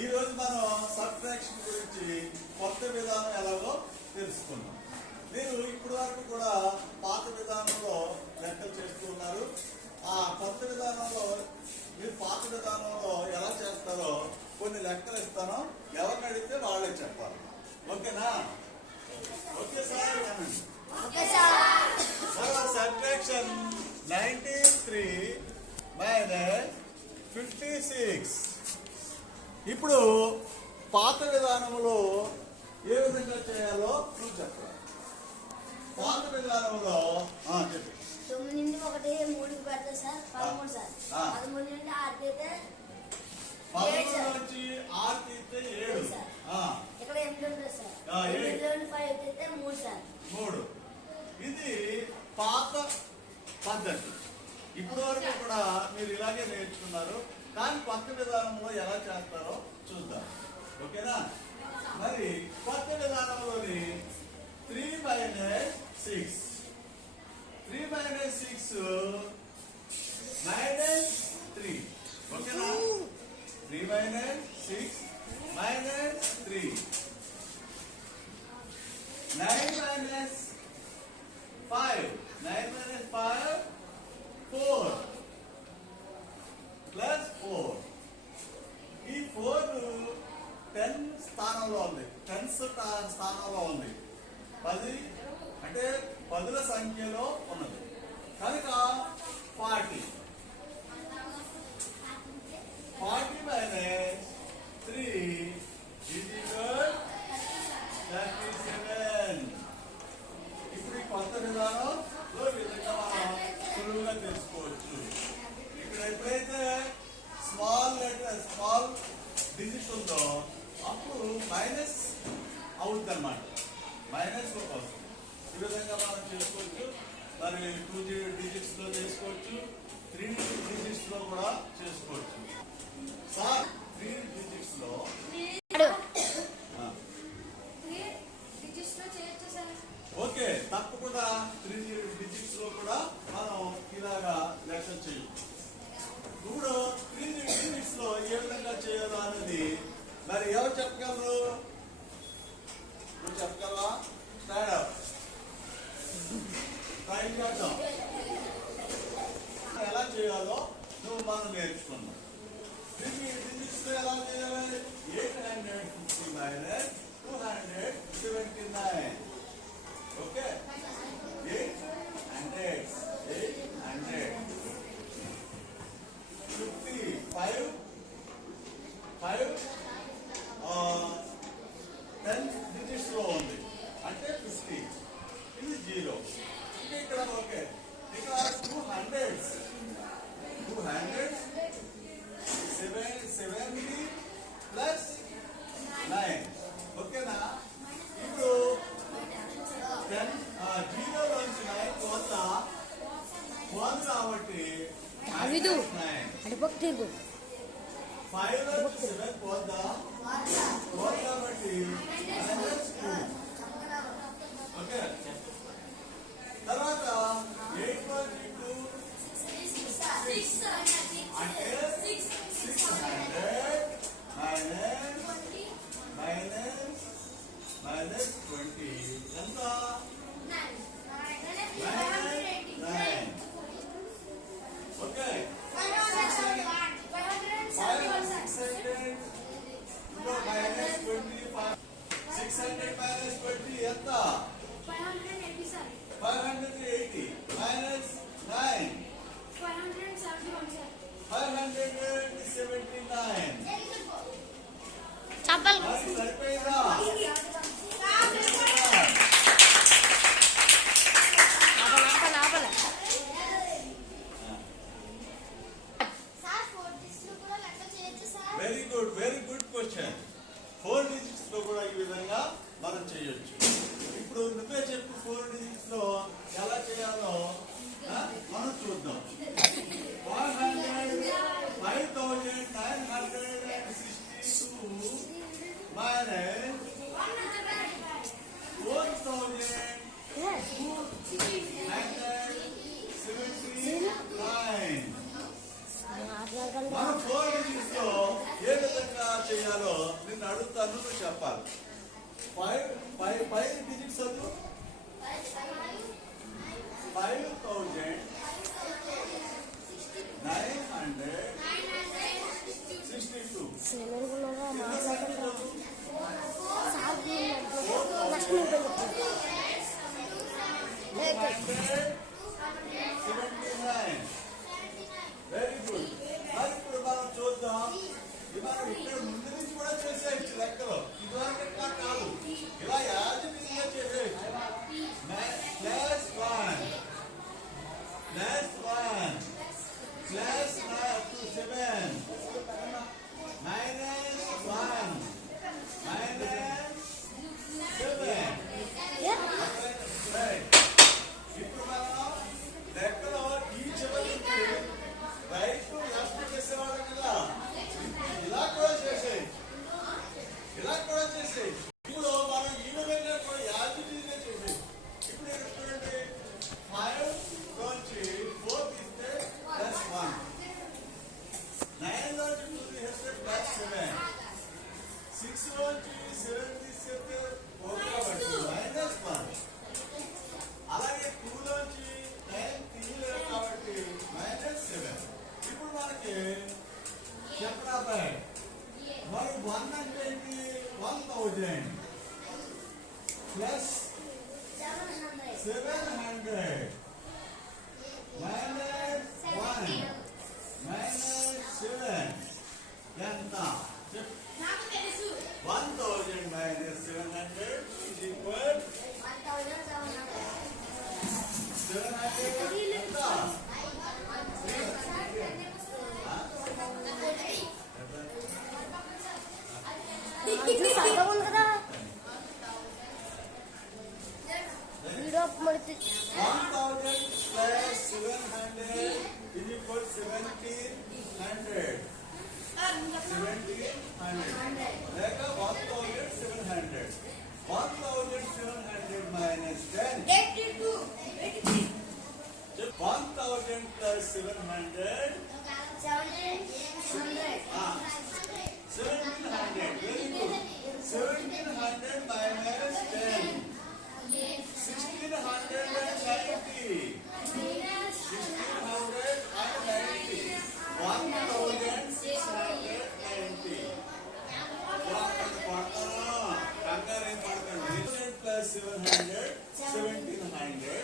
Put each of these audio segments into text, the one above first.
ఈ రోజు మనం సబ్ట్రాక్షన్ గురించి కొత్త విధానం ఎలాగో తెలుసుకున్నాం. మీరు ఇప్పటి వరకు కూడా పాత విధానంలో లెక్కలు చేస్తూ ఉన్నారు. ఆ కొత్త విధానంలో మీరు పాత విధానంలో ఎలా చేస్తారో కొన్ని లెక్కలు ఇస్తాను. ఎవరిని అడిగితే వాళ్ళే చెప్పాలి. ఓకేనా? Okay sir. Subtraction 93 minus 56. ఇప్పుడు పాత విధానంలో ఏ విధంగా చేయాలో నువ్వు చెప్పాలి. పాత విధానంలో చెప్పి 9 నుండి 1 3కి పెడతా సార్. 13 సార్. 13 నుండి 6 అయితే 13 నుంచి 6 తీస్తే 7 సార్. ఇక్కడ 8 ఉంటుంది సార్. 8 నుండి 5 అయితే 3 సార్. 3. ఇది పాత పద్ధతి. ఇప్పటి వరకు కూడా మీరు ఇలాగే నేర్చుకున్నారు. కానీ కొత్త విధానంలో ఎలా చేస్తారో చూద్దాం. ఓకేనా? మరి కొత్త విధానంలోని 3 మైనస్ 6 మైనస్ 3. ఓకేనా? 3 మైనస్ 6 మైనస్ 3. 9 minus 5 4 plus 4. ఈ 4 10 స్థానంలో ఉంది. 10th స్థానంలో ఉంది. 10 అంటే 10ల సంఖ్యలో ఉన్నది కనుక 40 మైనస్ 3 37. ఇప్పుడు ఈ కొత్త విధానంలో విధంగా మనం సులువుగా తెలుసుకోవచ్చు. ఇక్కడ ఎప్పుడైతే స్మాల్ డిజిట్ ఉందో అప్పుడు మైనస్ అవుతుంది అన్నమాట. మైనస్ వస్తుంది. ఈ విధంగా మనం చేసుకోవచ్చు. మరి 2 డిజిట్స్ లో చేసుకోవచ్చు, 3 డిజిట్స్ లో కూడా చేసుకోవచ్చు. సార్ 3 డిజిట్స్ లో ఓకే, తప్పకుండా 3 డిజిట్స్ లో కూడా మనం ఇలాగా లెక్క చేయొచ్చు. ఇప్పుడు 3 డిజిట్స్ లో ఏ విధంగా చేయాలో అనేది మరి ఎవరు చెప్పగలరు? నువ్వు చెప్పగలవా? Stand up. ట్రై చేద్దాం. ఎలా చేయాలో నువ్వు మనం నేర్చుకున్నాం. 3 డిజిట్స్ లో ఎలా చేయాలి? 850 మైనస్ 279. ఓకే, 800 55 10 డిజిట్స్ లో ఉంది అంటే 50. ఇది 0. ఇక్కడ ఓకే, ఇక్కడ 200 70 ప్లస్ 9. ఓకేనా? ఇప్పుడు 10 0 నుంచి 9 పోతా కాబట్టి 9 5 నుంచి 7 పోతా కాబట్టి -2. ఓకే, తర్వాత 8 2 అంటే 600 మైనస్ 20 ఎంత? 9. Okay, 600 minus 25. 600 మైనస్ చేయాలో నిన్ను అడుగుతాను, నువ్వు చెప్పాలి. 5 డిజిట్స్ వద్దు. 5,962. సెలవులుగా మాట్లాడుకుంటారు. 479. Very good. మరి ఇప్పుడు మనం చూద్దాం. మనం ఇక్కడ ముందు నుంచి కూడా చేసేయచ్చు లెక్కలో. ఇదివరకు ఇట్లా కాదు, ఇలా యాజిటీగా చేసేయచ్చు. Plus 1 plus 7 minus 1 minus 7. ఇప్పుడు మనం లెక్కలో ఈ చివరికి రైట్ టు లెఫ్ట్ చేసేవాళ్ళం కదా, ఇలా కూడా చేసేయి, ఇలా కూడా చేసేయి. ఇప్పుడు మనం ఈ విధంగా కూడా యాజిటీగా చేసేయి. ఇప్పుడు ఇక్కడ చూడండి, 5 నుంచి 4 తీస్తే ప్లస్ 1, 9 నుంచి 2 తీస్తే ప్లస్ 7, 6 నుంచి 7 తీస్తే 4 కాబట్టి మైనస్ 1. అలాగే 2 నుంచి 9 తీయలేదు కాబట్టి మైనస్ 7. ఇప్పుడు మనకి చెప్పరా బాయ్, మరి 1 అంటే ఏంటి? 1000 ప్లస్ 700 మైనస్ 1 మైనస్ 7 ఎంత? 1000 మైనస్ 700 is equal 700 ఎంత? సంతం ఉంది కదా వీడియో పడుతుంది. 1000 plus 700 is equal 1700. 1700 లేక 1700. 1700 minus 10. 1000 plus 700. 1700. Very good. 1700 minus 10. 1690. 1690. 1690. Plus 700. 1700.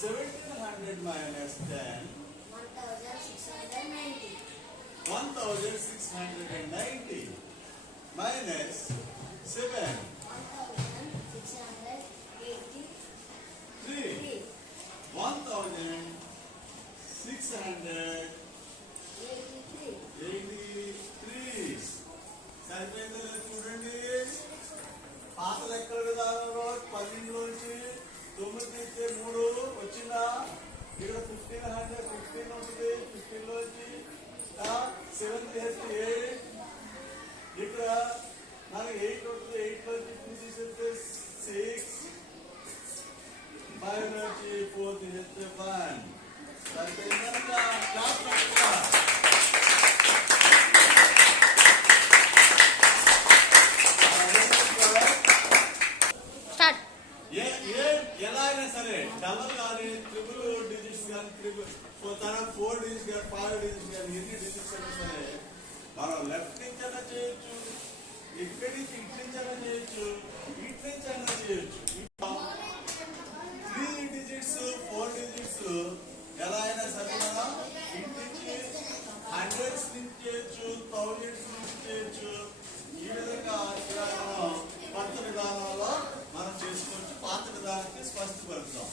1700 minus 10. 1690 minus 7. 3. 1683. సరిపోయిందో లేదో చూడండి. పాత లెక్కల విధానంలో 12 నుంచి 9 తీస్తే 3 వచ్చిందా? ఇక్కడ 1500 15 ఉంటుంది. 15 నుంచి 7 తీస్తే 8. ఇక్కడ మనకి 8 ఉంటుంది. 8 నుంచి 2 తీసేస్తే 6. 5 నుంచి 4 తీసేస్తే 1. సరిపోయిందా? క్లాస్ పెట్టుకో. ఎలా అయినా సరే డబల్ కానీ ట్రిపుల్ డిజిట్స్ కానీ 4 డిజిట్స్ కానీ 5 డిజిట్స్ కానీ ఎన్ని డిజిట్స్ అయినా సరే మనం లెఫ్ట్ నుంచి అయినా చేయొచ్చు, ఇక్కడి నుంచి ఇటు నుంచి అయినా చేయొచ్చు, ఇటు నుంచి అయినా చేయొచ్చు. 3 డిజిట్స్ 4 డిజిట్స్ ఎలా అయినా సరే మనం ఇటు నుంచి హండ్రెడ్స్ నుంచి చేయొచ్చు, థౌజండ్స్ నుంచి చేయొచ్చు. ఈ విధంగా ఇలా మనం కొత్త విధానంలో మనం చేసుకోవచ్చు. పాత విధానానికి స్పష్టపరుస్తాం.